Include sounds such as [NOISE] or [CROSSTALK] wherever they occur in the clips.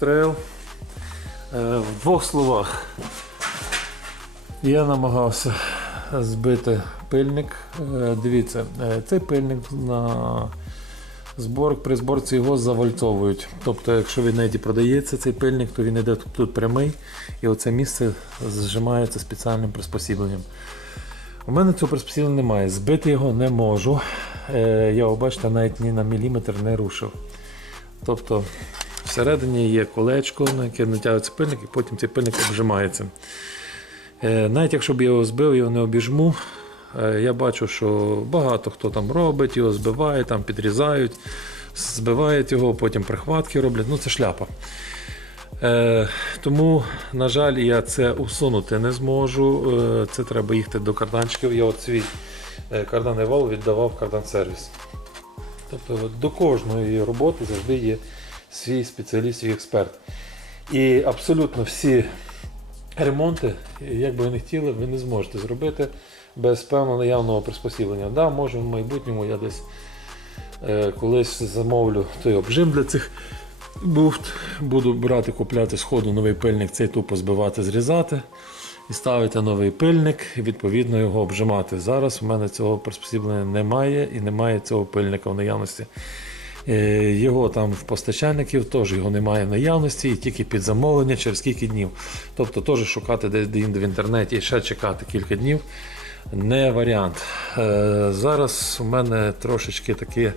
Trail. Е, В двох словах. Я намагався збити пильник. Е, Дивіться, е, цей пильник на збор, при зборці його завальцовують. Тобто, якщо він навіть продається цей пильник, то він йде тут, тут прямий, і оце місце зжимається спеціальним приспосібленням. У мене цього приспосіблення немає. Збити його не можу. Я бачите, навіть ні на міліметр не рушив. Тобто всередині є колечко, на яке натягується пильник, і потім цей пильник обжимається. Е, Навіть якщо б я його збив, його не обіжму. е, Я бачу, що багато хто там робить, його збиває, там підрізають, збивають його, потім прихватки роблять. Ну це шляпа. Е, тому, на жаль, я це усунути не зможу. Е, це треба їхати до карданчиків. Я от свій е, карданний вал віддавав в кардан сервіс. Тобто до кожної роботи завжди є свій спеціаліст, свій експерт. І абсолютно всі ремонти, як би ви не хотіли, ви не зможете зробити без певного наявного приспосіблення. Да, може в майбутньому я десь е, колись замовлю той обжим для цих буфт. Буду брати, купляти з ходу новий пильник, цей тупо збивати, зрізати. І ставити новий пильник, і відповідно його обжимати. Зараз у мене цього приспосіблення немає і немає цього пильника в наявності. Е, Його там в постачальників теж його немає в наявності, і тільки під замовлення через скільки днів. Тобто теж шукати десь в інтернеті і ще чекати кілька днів не варіант. Е, Зараз у мене трошечки такі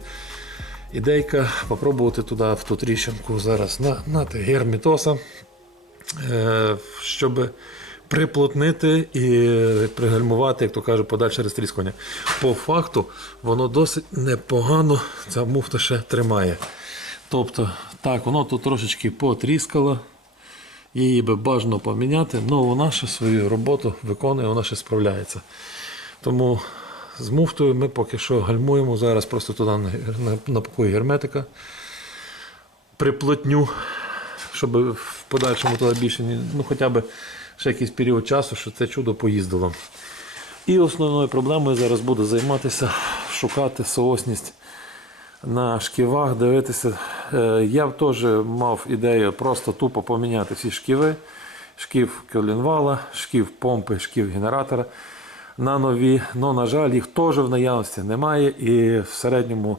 ідейка попробувати туди в ту тріщинку зараз на, на гермітоса, е, щоб приплотнити і пригальмувати, як то кажуть, подальше розтріскування. По факту воно досить непогано ця муфта ще тримає. Тобто, так, воно тут трошечки потріскало. Її би бажано поміняти, але вона ще свою роботу виконує, вона ще справляється. Тому з муфтою ми поки що гальмуємо. Зараз просто туди на- напакую герметика, приплотню, щоб в подальшому туди більше ну, хоча б ще якийсь період часу, щоб це чудо поїздило. І основною проблемою зараз буду займатися шукати соосність на шківах, дивитися. Е, Я теж мав ідею просто тупо поміняти всі шківи. Шків колінвала, шків помпи, шків генератора на нові. Ну, на жаль, їх теж в наявності немає. І в середньому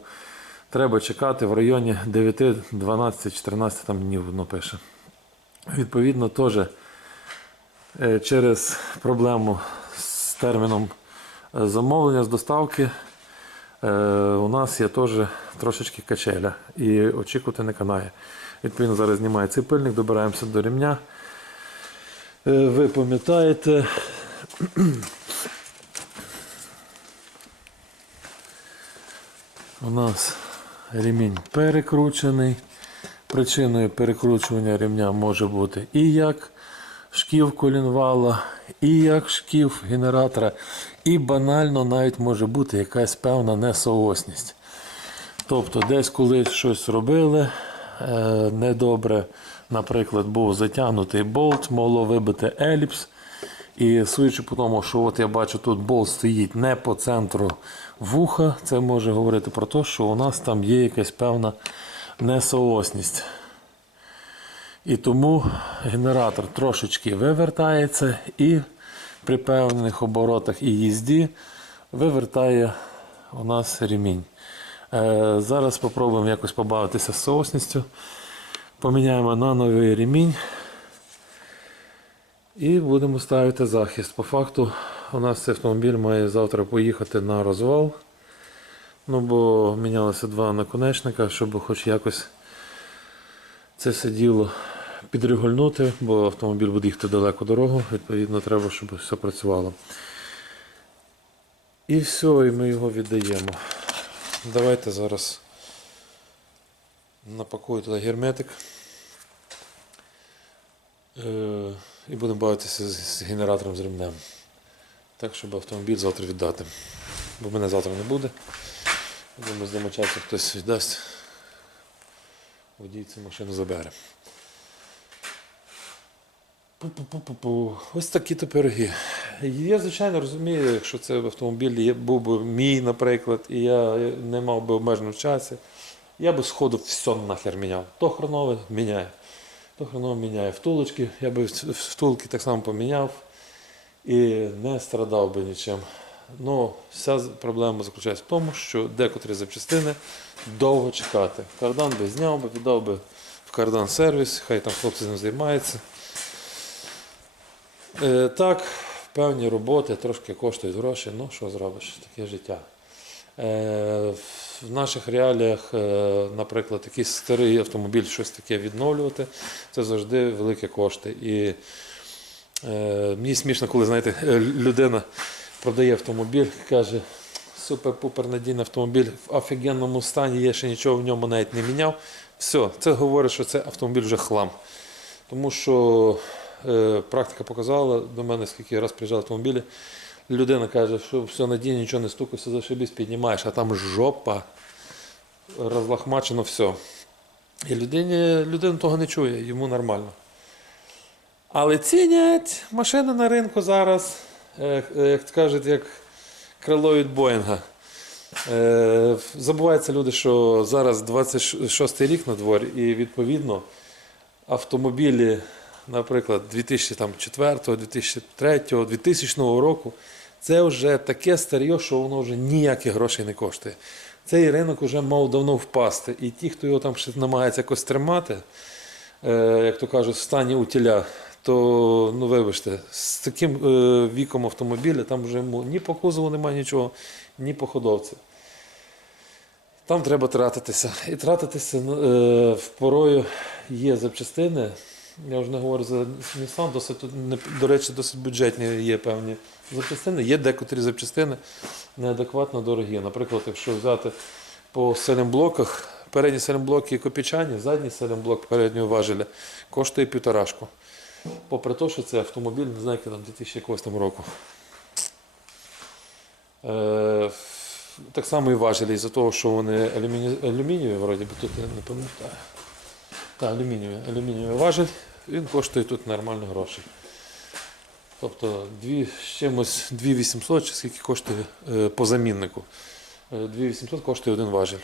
треба чекати в районі 9, 12, 14 там днів воно пише. Відповідно, теж через проблему з терміном е, замовлення з доставки. Е, у нас є теж трошечки качеля і очікувати не канає. Відповідно, зараз знімаю цей пильник, добираємося до рівня. Е, ви пам'ятаєте. У нас ремінь перекручений. Причиною перекручування ремня може бути і як шків колінвала, і як шків генератора, і банально навіть може бути якась певна несоосність. Тобто, десь колись щось робили е, недобре, наприклад, був затягнутий болт, могло вибити еліпс. І судячи по тому, що от я бачу, тут болт стоїть не по центру вуха, це може говорити про те, що у нас там є якась певна несоосність. І тому генератор трошечки вивертається і при певних оборотах і їзді вивертає у нас ремінь. Е, зараз спробуємо якось побавитися з соосністю. Поміняємо на новий ремінь. І будемо ставити захист. По факту у нас цей автомобіль має завтра поїхати на розвал. Ну, бо мінялися два наконечника, щоб хоч якось це все діло підрегульнути, бо автомобіль буде їхати далеку дорогу, відповідно, треба, щоб все працювало. І все, і ми його віддаємо. Давайте зараз напакую туди герметик. Е, і будемо бавитися з, генератором з ремнем. Так, щоб автомобіль завтра віддати. Бо мене завтра не буде. Думаю, з часу хтось віддасть. Водій цю машину забере. Ось такі то пироги. Я, звичайно, розумію, якщо це автомобіль є- був би мій, наприклад, і я не мав би обмеженого в часі, я би сходу все нахер міняв. То хронове міняю. то хреново міняє. Втулочки, я би втулки так само поміняв і не страдав би нічим. Ну, вся проблема заключається в тому, що декотрі запчастини довго чекати. Кардан би зняв би, віддав би в кардан сервіс, хай там хлопці ним займаються. Е, так, певні роботи трошки коштують гроші, ну що зробиш, таке життя. Е, в наших реаліях, е, наприклад, якийсь старий автомобіль, щось таке відновлювати, це завжди великі кошти. І мені смішно, коли знаєте, людина продає автомобіль, каже, супер-пупер надійний автомобіль в офігенному стані, я ще нічого в ньому навіть не міняв. Все, це говорить, що це автомобіль вже хлам. Тому що практика показала до мене, скільки раз приїжджали автомобілі. Людина каже, що все надійно, нічого не стукає, все зашибись, піднімаєш, а там жопа, розлахмачено все. І людині, людина того не чує, йому нормально. Але цінять машини на ринку зараз, е, е, як кажуть, як крило від Боїнга. Е, Забуваються люди, що зараз 26 рік на дворі, і відповідно автомобілі, наприклад, 2004, 2003, 2000 року, це вже таке старье, що воно вже ніяких грошей не коштує. Цей ринок вже мав давно впасти. І ті, хто його там ще намагається якось тримати, е, як то кажуть, в стані утіля, то ну вибачте, з таким е, віком автомобіля там вже ні по кузову немає нічого, ні по ходовці. Там треба тратитися. І тратитися е, в порою є запчастини. Я вже не говорю за Nissan, досить, до речі, досить бюджетні є певні запчастини. Є декотрі запчастини неадекватно дорогі. Наприклад, якщо взяти по селемблоках, передні селемблоки копійчані, задній селемблок переднього важеля коштує півторашку. Попри те, що це автомобіль, не знаю, який там 2000 якогось року. Е, так само і важелі, із-за того, що вони алюміні... алюмінієві, вроді би тут не пам'ятаю. Та, алюмінієвий, алюмінієвий важіль, він коштує тут нормально гроші. Тобто 2 чимось 2800 чи скільки коштує е, по заміннику. Е, 2800 коштує один важіль.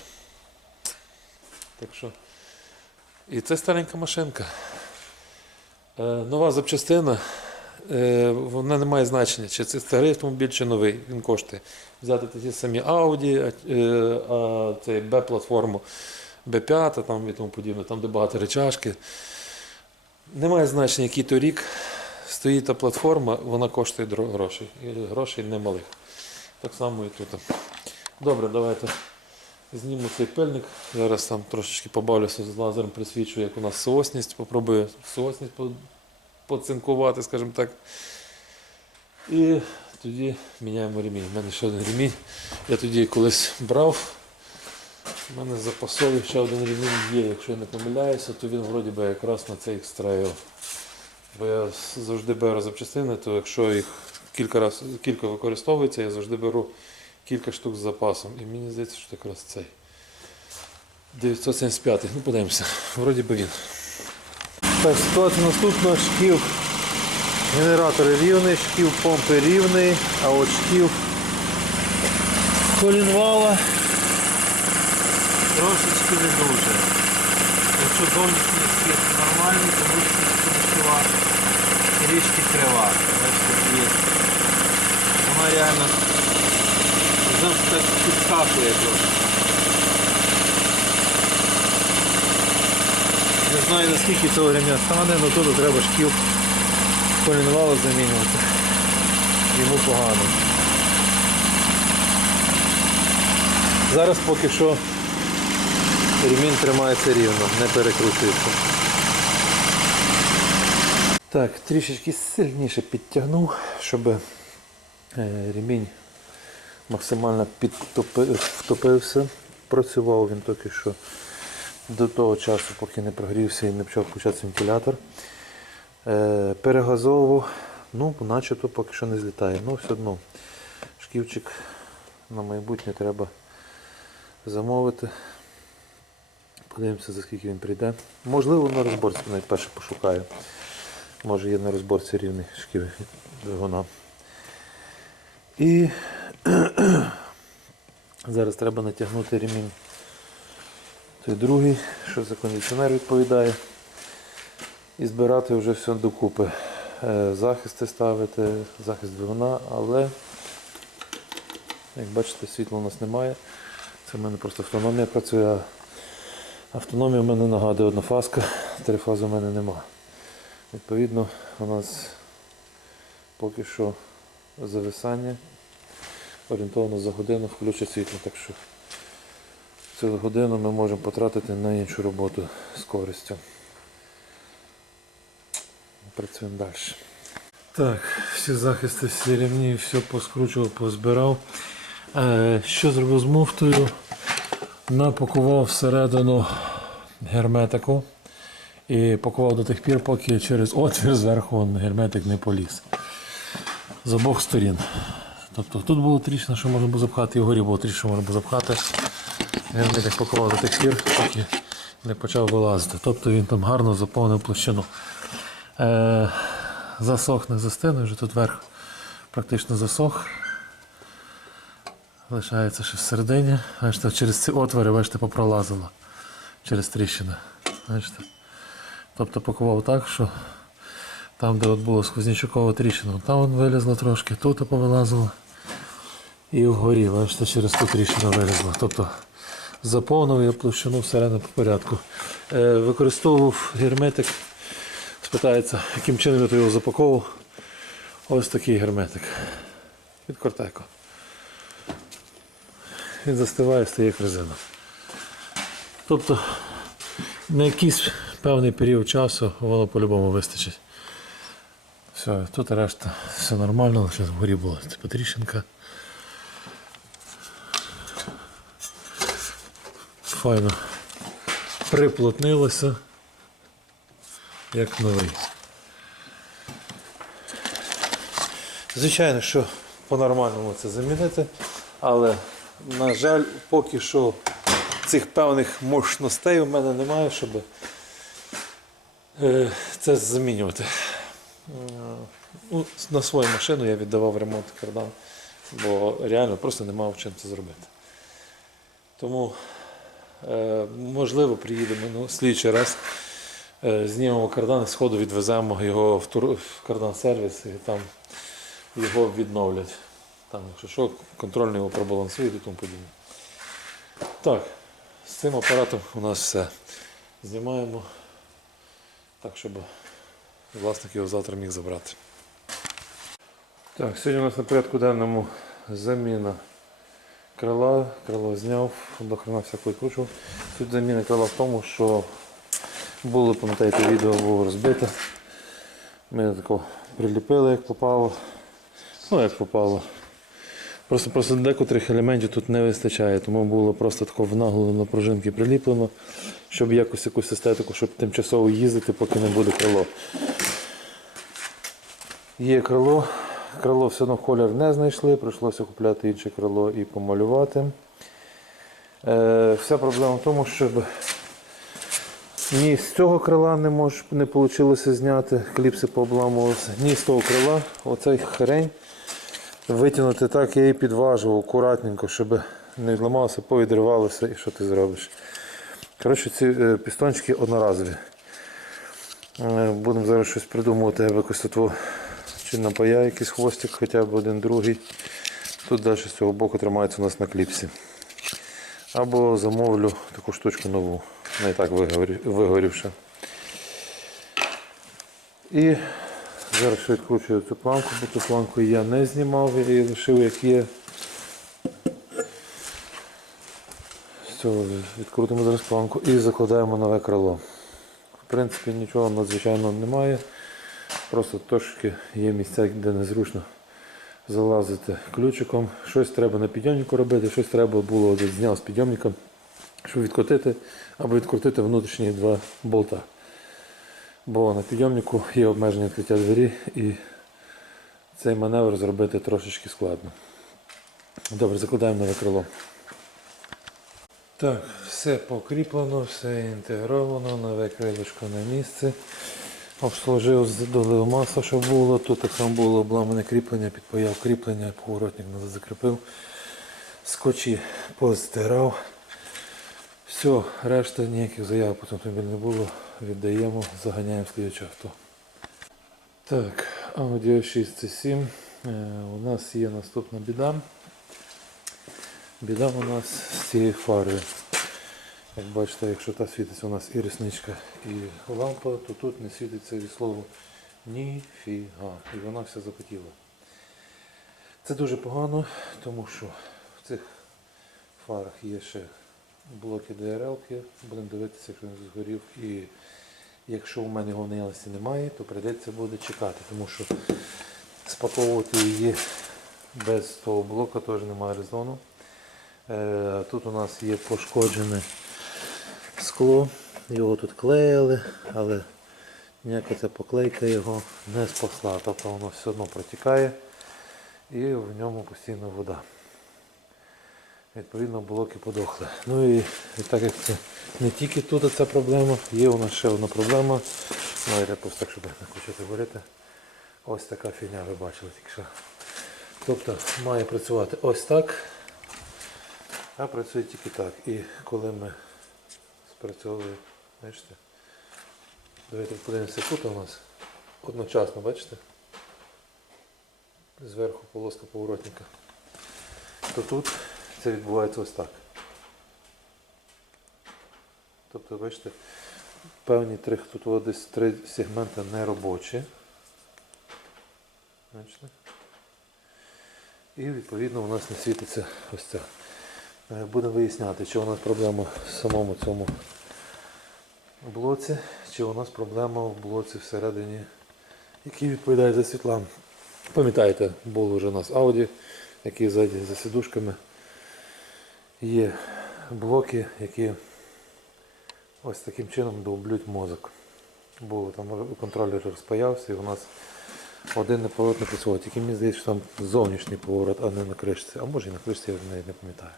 Так що, І це старенька машинка. Е, нова запчастина, вона не має значення, чи це старий автомобіль, чи новий, він коштує. Взяти ті самі Audi, а це Б-платформу. Б5 там і тому подібне, там де багато речашки. Немає значення, який то рік стоїть та платформа, вона коштує грошей. І грошей немалих. Так само і тут. Добре, давайте зніму цей пильник. Зараз там трошечки побавлюся з лазером, присвічу, як у нас соосність. Попробую соосність поцинкувати, скажімо так. І тоді міняємо ремінь. У мене ще один ремінь. Я тоді колись брав. У мене запасовий ще один ремінь є. Якщо я не помиляюся, то він вроді би якраз на цей екстраю. Бо я завжди беру запчастини, то якщо їх кілька раз, кілька використовується, я завжди беру кілька штук з запасом. І мені здається, що якраз цей. 975. Ну, подивимося. Вроді би він. Так, ситуація наступна. Шків генератор рівний, шків помпи рівний, а от шків колінвала трошечки не дуже. Якщо зовнішній шків нормальний, то внутрішня шківа трішки крива. Вона реально завжди так підскакує просто. Не знаю наскільки цього ремня стане, але тут треба шків колінвала замінювати. Йому погано. Зараз поки що ремінь тримається рівно, не перекручується. Так, трішечки сильніше підтягнув, щоб е, ремінь максимально втопився. Працював він поки що до того часу, поки не прогрівся і не почав включатися вентилятор. Е, перегазовував, ну, начебто поки що не злітає. Ну, все одно шківчик на майбутнє треба замовити. Подивимося, за скільки він прийде. Можливо, на розборці навіть перше пошукаю. Може є на розборці рівний шків двигуна. І [CLEARS THROAT] зараз треба натягнути ремінь. Той другий, що за кондиціонер відповідає. і збирати вже все докупи. Е, Захисти ставити, захист двигуна, але як бачите, світла у нас немає. Це в мене просто автономія працює. Автономія в мене нагадує однофазка, [LAUGHS] трифази в мене нема. Відповідно, у нас поки що зависання орієнтовно за годину включить світло, так що цю годину ми можемо потратити на іншу роботу з користю. Працюємо далі. Так, всі захисти, всі рівні, все поскручував, позбирав. Е, що зробив з муфтою? Напакував всередину герметику і пакував до тих пір, поки через отвір зверху герметик не поліз. З обох сторін. Тобто тут було трішно, що можна було запхати, і вгорі було трішно, що можна було запхати. Герметик пакував до тих пір, поки не почав вилазити. Тобто він там гарно заповнив площину. Е, засох не застине, вже тут верх практично засох. Лишається ще всередині. Бачите, через ці отвори, бачите, попролазило. Через тріщини. Бачите? Тобто пакував так, що там, де от було сквознячокова тріщина, там вон вилізло трошки, тут повилазило. І вгорі, бачите, через ту тріщину вилізло. Тобто заповнив я площину всередину по порядку. Е, використовував герметик. Спитається, яким чином я то його запаковував. Ось такий герметик. Від Кортеко. Він застиває, стає як резина. Тобто на якийсь певний період часу воно по-любому вистачить. Все, тут решта все нормально, лише вгорі була тріщинка. Файно приплотнилося, як новий. Звичайно, що по-нормальному це замінити, але, на жаль, поки що цих певних мощностей у мене немає, щоб е, це замінювати. Е, Ну, на свою машину я віддавав ремонт кардан, бо реально просто не мав чим це зробити. Тому, е, можливо, приїдемо ну, слідчий раз, знімемо кардан і сходу відвеземо його в, тур, в кардан-сервіс і там його відновлять. Там, якщо що, контрольно його пробалансують і тому подібне. Так, з цим апаратом у нас все. Знімаємо так, щоб власник його завтра міг забрати. Так, сьогодні у нас на порядку денному заміна крила. Крило зняв, до хрена всякого кручу. Суть заміни крила в тому, що було, пам'ятаєте, відео було розбите. Ми тако приліпили, як попало. Ну, як попало. Просто просто декотрих елементів тут не вистачає, тому було просто тако в наглу на пружинки приліплено, щоб якось якусь естетику, щоб тимчасово їздити, поки не буде крило. Є крило. Крило все одно колір не знайшли, прийшлося купляти інше крило і помалювати. Е, вся проблема в тому, щоб ні з цього крила не, мож, не вийшло зняти, кліпси пообламувалися, ні з того крила, оцей хрень витягнути так, я її підважував акуратненько, щоб не зламалося, повідривалося і що ти зробиш. Коротше, ці е, пістончики одноразові. Е, Будемо зараз щось придумувати, або якось чи напая якийсь хвостик, хоча б один другий. Тут далі з цього боку тримається у нас на кліпсі. Або замовлю таку штучку нову, не так вигорі- вигорівши. І зараз ще відкручую цю планку, бо цю планку я не знімав, я її лишив як є. З цього відкрутимо зараз планку і закладаємо нове крило. В принципі, нічого надзвичайного немає. Просто трошки є місця, де незручно залазити ключиком. Щось треба на підйомнику робити, щось треба було зняв з підйомника, щоб відкрутити або відкрутити внутрішні два болта. Бо на підйомнику є обмеження відкриття двері і цей маневр зробити трошечки складно. Добре, закладаємо нове крило. Так, все покріплено, все інтегровано, нове крилишко на місце. Обслужив, долив масло, щоб було. Тут так само було обламане кріплення, підпаяв кріплення, поворотник назад закріпив. Скотчі постирав. Все, решта ніяких заяв потім тобі не було. Віддаємо, заганяємо в авто. Так, Audi 6 C7. Е, у нас є наступна біда. Біда у нас з цією фарою. Як бачите, якщо та світиться у нас і ресничка, і лампа, то тут не світиться від слова ніфіга. І вона вся запотіла. Це дуже погано, тому що в цих фарах є ще блоки DRL, будемо дивитися, як він згорів. І якщо у мене його в наявності немає, то прийдеться буде чекати, тому що спаковувати її без того блока теж немає резону. Е, Тут у нас є пошкоджене скло, його тут клеїли, але ніяка ця поклейка його не спасла, тобто воно все одно протікає і в ньому постійно вода. Відповідно, блоки подохли. Ну і, так як це не тільки тут ця проблема, є у нас ще одна проблема. Ну, я просто так, щоб не почати говорити. Ось така фігня ви бачили тільки що. Тобто має працювати ось так, а працює тільки так. І коли ми спрацьовуємо, бачите, давайте подивимося тут у нас одночасно, бачите? Зверху полоска поворотника. То тут це відбувається ось так. Тобто, бачите, певні три, тут десь три сегменти не робочі. Бачите? І відповідно у нас не світиться ось це. Е, Будемо виясняти, чи у нас проблема в самому цьому блоці, чи у нас проблема в блоці всередині, який відповідає за світла. Пам'ятаєте, був вже у нас Audi, який ззаді за сідушками. Є блоки, які ось таким чином довблють мозок. Було там контролер розпаявся і у нас один неповорот не працював. Тільки мені здається, що там зовнішній поворот, а не на кришці. А може і на кришці, я навіть не пам'ятаю.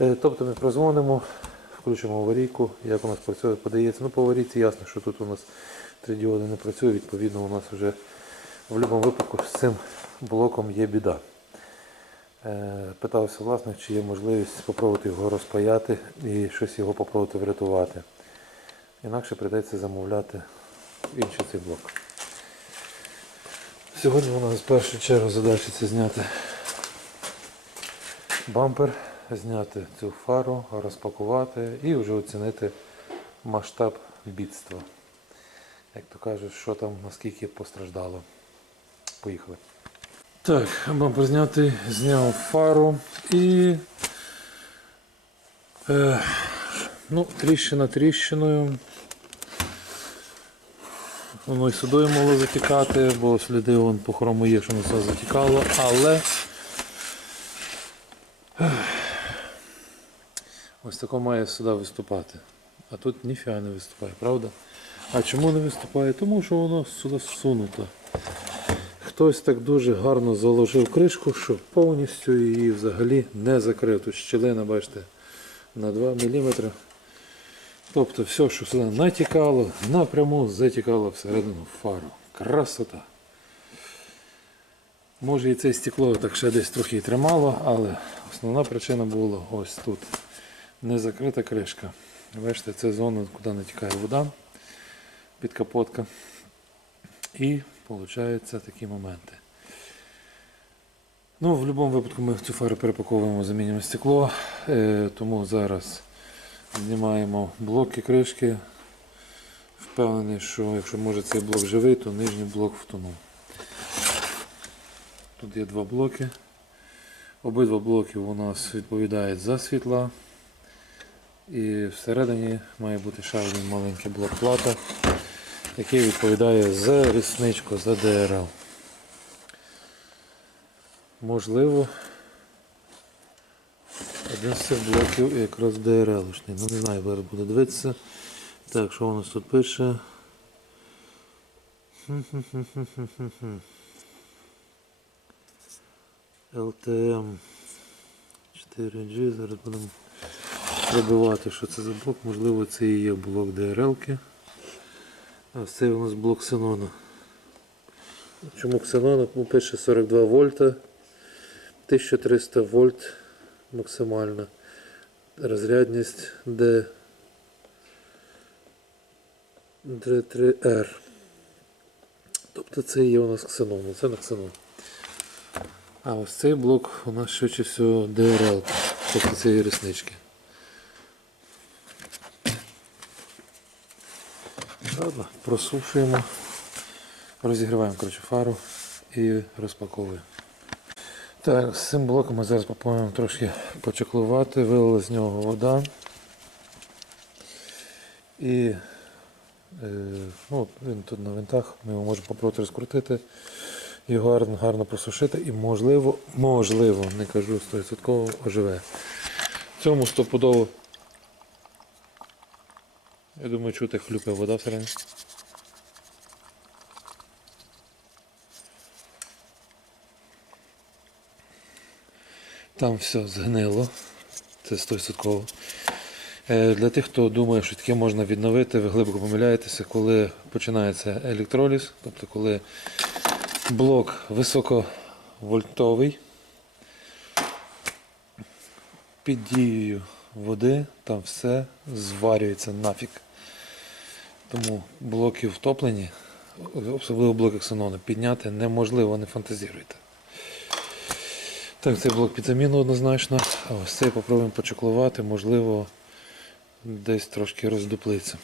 Е, Тобто ми прозвонимо, включимо аварійку, як у нас працює, подається. Ну, по аварійці ясно, що тут у нас три діоди не працює, відповідно у нас вже в будь-якому випадку з цим блоком є біда. Е, Питався власник, чи є можливість спробувати його розпаяти і щось його спробувати врятувати. Інакше прийдеться замовляти інший цей блок. Сьогодні у нас в першу чергу задача це зняти бампер, зняти цю фару, розпакувати і вже оцінити масштаб бідства. Як то кажуть, що там, наскільки постраждало. Поїхали. Так, бампер знятий, зняв фару і е, ну, тріщина тріщиною. Воно і сюди могло затікати, бо сліди вон по хрому є, що воно все затікало, але ось тако має сюди виступати. А тут ніфіга не виступає, правда? А чому не виступає? Тому що воно сюди всунуто. Хтось так дуже гарно заложив кришку, що повністю її взагалі не закрив. Тут щілина, бачите, на 2 мм. Тобто все, що сюди натікало, напряму затікало всередину фару. Красота. Може і це стекло так ще десь трохи тримало, але основна причина була ось тут. Не закрита кришка. Бачите, це зона, куди натікає вода, підкапотка. І виходить такі моменти. Ну, в будь-якому випадку ми цю фару перепаковуємо, замінюємо стекло, е, тому зараз знімаємо блоки кришки. Впевнений, що якщо може цей блок живий, то нижній блок втонув. Тут є два блоки. Обидва блоки у нас відповідають за світла. І всередині має бути ще один маленький блок плата, який відповідає за рісничку, за ДРЛ. Можливо, один з цих блоків якраз ДРЛ-шний. Ну не знаю, зараз буде дивитися. Так, що у нас тут пише? LTM 4G. Зараз будемо пробивати, що це за блок. Можливо, це і є блок ДРЛ-ки. Ось цей у нас блок Xenon. Чому Xenon? Ну, пише 42 вольта, 1300 вольт максимально. розрядність D. D3R. Тобто це є у нас ксенон, це на ксенон. А ось цей блок у нас швидше всього DRL, тобто це є реснички. Ладно, просушуємо, розігріваємо коротше, фару і розпаковуємо. Так, з цим блоком ми зараз попробуємо трошки почеклувати, вилили з нього вода. І е, ну, він тут на винтах, ми його можемо попробувати розкрутити, його гарно, гарно просушити і можливо, можливо, не кажу 100% оживе. Цьому стопудово, я думаю, чути хлюпає вода всередині. Там все згнило. Це 100%. Е, Для тих, хто думає, що таке можна відновити, ви глибоко помиляєтеся, коли починається електроліз, тобто коли блок високовольтовий під дією води, там все зварюється нафіг. Тому блоки втоплені, особливо блоки ксенону, підняти неможливо, не фантазіруйте. Так, цей блок під заміну однозначно. Ось цей попробуємо почеклувати, можливо, десь трошки роздуплиться.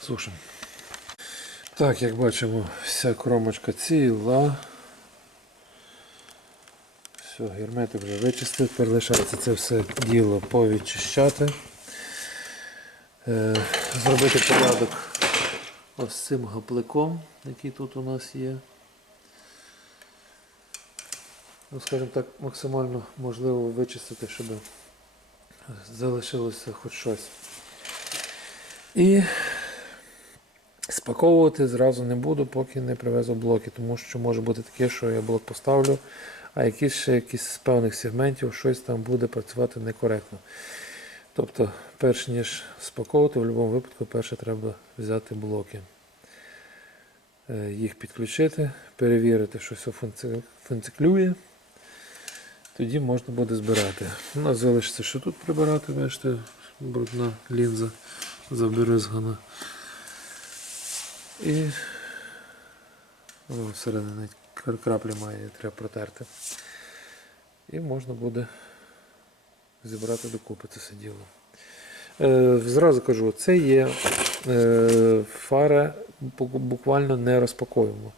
Сушимо. Так, як бачимо, вся кромочка ціла. Все, герметик вже вичистив, тепер лишається це все діло повідчищати. Е, зробити порядок ось цим гапликом, який тут у нас є ну, скажімо так, максимально можливо вичистити, щоб залишилося хоч щось. І спаковувати зразу не буду, поки не привезу блоки, тому що може бути таке, що я блок поставлю, а якісь ще якісь з певних сегментів щось там буде працювати некоректно. Тобто, перш ніж спаковувати, в будь-якому випадку перше треба взяти блоки. Е, Їх підключити, перевірити, що все функці- функціонує. Тоді можна буде збирати. У нас залишиться, що тут прибирати, бачите, брудна лінза заберезгана. І о, всередині навіть краплі має, треба протерти. І можна буде зібрати докупи це все діло. Е, зразу кажу, це є е, фара буквально не розпаковуємо.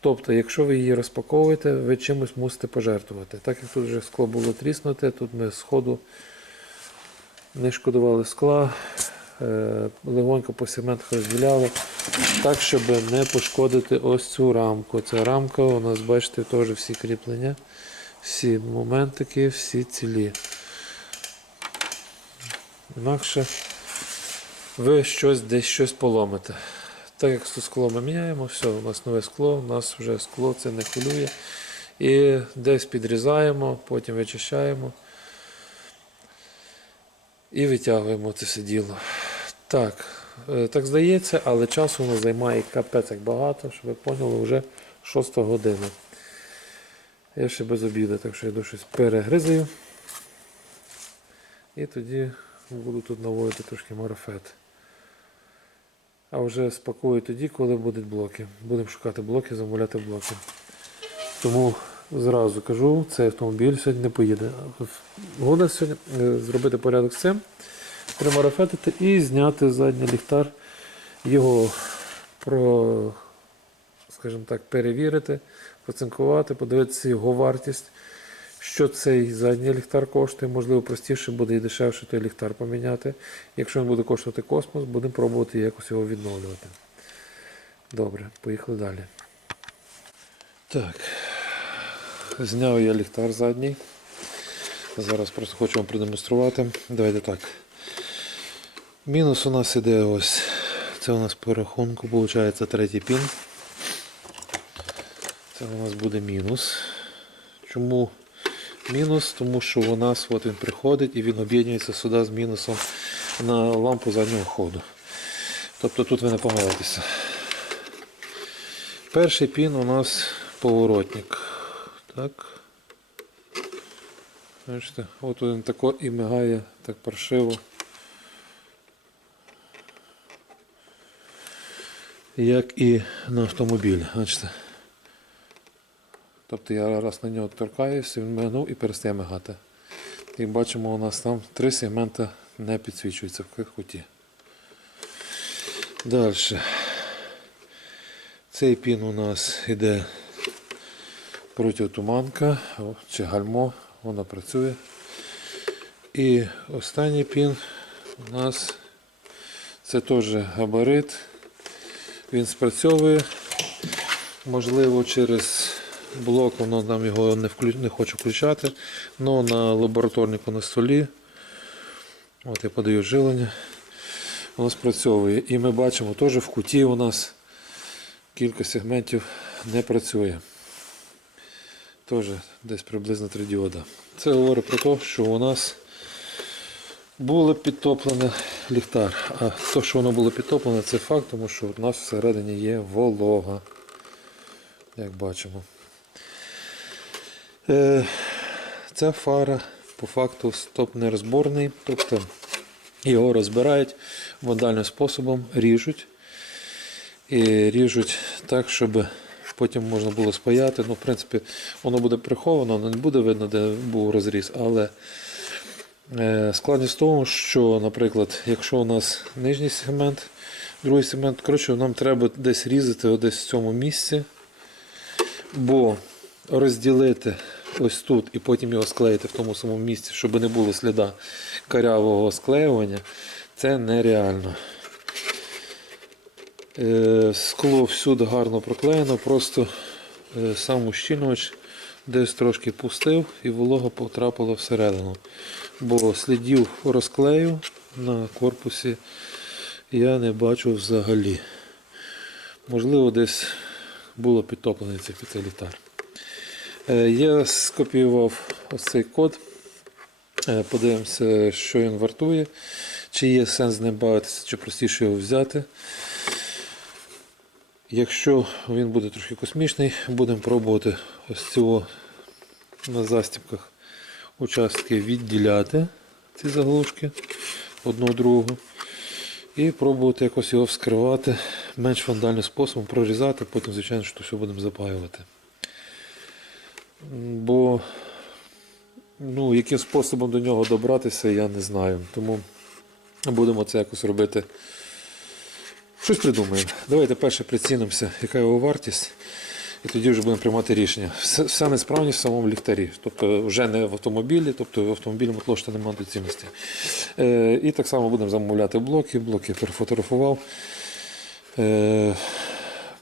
Тобто, якщо ви її розпаковуєте, ви чимось мусите пожертвувати. Так як тут вже скло було тріснуте, тут ми з не шкодували скла, е, легонько по сегментах розділяли, так, щоб не пошкодити ось цю рамку. Ця рамка у нас, бачите, теж всі кріплення, всі моментики, всі цілі. Інакше ви щось десь щось поломите. Так як скло ми міняємо, все, у нас нове скло, у нас вже скло це не хвилює. І десь підрізаємо, потім вичищаємо і витягуємо це все діло. Так, е, так здається, але часу воно займає капець як багато, щоб ви поняли, вже 6 година. Я ще без обіду, так що я щось перегризаю. І тоді буду тут наводити трошки марафет. А вже спакую тоді, коли будуть блоки. Будемо шукати блоки, замовляти блоки. Тому зразу кажу, цей автомобіль сьогодні не поїде. Головне сьогодні е, зробити порядок з цим, примарафетити і зняти задній ліхтар, його про, скажімо так, перевірити, поцинкувати, подивитися його вартість. Що цей задній ліхтар коштує, можливо, простіше буде і дешевше той ліхтар поміняти. Якщо він буде коштувати космос, будемо пробувати якось його відновлювати. Добре, поїхали далі. Так, зняв я ліхтар задній. Зараз просто хочу вам продемонструвати. Давайте так. Мінус у нас іде ось. Це у нас по рахунку, виходить третій пін. Це у нас буде мінус. Чому мінус? Тому що у нас от він приходить і він об'єднується сюди з мінусом на лампу заднього ходу. Тобто тут ви не помилитеся. Перший пін у нас поворотник. Так. Бачите, от він тако і мигає так паршиво. Як і на автомобілі. Бачите. Тобто я раз на нього торкаюся, він мигнув і перестає мигати. І бачимо, у нас там три сегменти не підсвічуються в куті. Далі. Цей пін у нас йде протитуманка о, чи гальмо, воно працює. І останній пін у нас це теж габарит. Він спрацьовує. Можливо, через блок воно нам його не, вклю... не хоче включати. але на лабораторнику на столі. От я подаю жилення. Воно спрацьовує. І ми бачимо, теж в куті у нас кілька сегментів не працює. Теж десь приблизно 3 діода. Це говорить про те, що у нас було підтоплене ліхтар. А те, що воно було підтоплене, це факт, тому що у нас всередині є волога. Як бачимо. Е, Ця фара по факту стоп нерозборний, тобто його розбирають модальним способом, ріжуть. І ріжуть так, щоб потім можна було спаяти. Ну, в принципі, воно буде приховано, не буде видно, де був розріз, але е, складність в тому, що, наприклад, якщо у нас нижній сегмент, другий сегмент, коротше, нам треба десь різати десь в цьому місці, бо розділити ось тут і потім його склеїти в тому самому місці, щоб не було сліда карявого склеювання, це нереально. Е, Скло всюди гарно проклеєно, просто е, сам ущільнювач десь трошки пустив і волога потрапила всередину. Бо слідів розклею на корпусі я не бачу взагалі. Можливо, десь було підтоплений цей. Е, Я скопіював ось цей код. Е, Подивимося, що він вартує, чи є сенс з ним бавитися, чи простіше його взяти. Якщо він буде трохи космічний, будемо пробувати ось цього на застібках участки відділяти ці заглушки одну другу. І пробувати якось його вскривати менш вандальним способом, прорізати, потім, звичайно, що все будемо запаювати. Бо ну, яким способом до нього добратися, я не знаю. Тому будемо це якось робити. Щось придумаємо. Давайте перше прицінимося, яка його вартість, і тоді вже будемо приймати рішення. Все- несправність в самому ліхтарі. Тобто вже не в автомобілі, тобто в автомобілі мотлошта немає доцільності. Е, і так само будемо замовляти блоки. Блоки перефотографував. Е,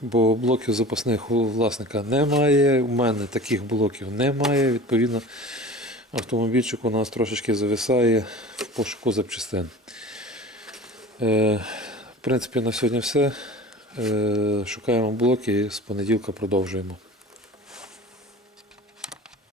бо блоків запасних у власника немає. У мене таких блоків немає. Відповідно, автомобільчик у нас трошечки зависає в пошуку запчастин. Е, в принципі, на сьогодні все. Е, Шукаємо блоки і з понеділка продовжуємо.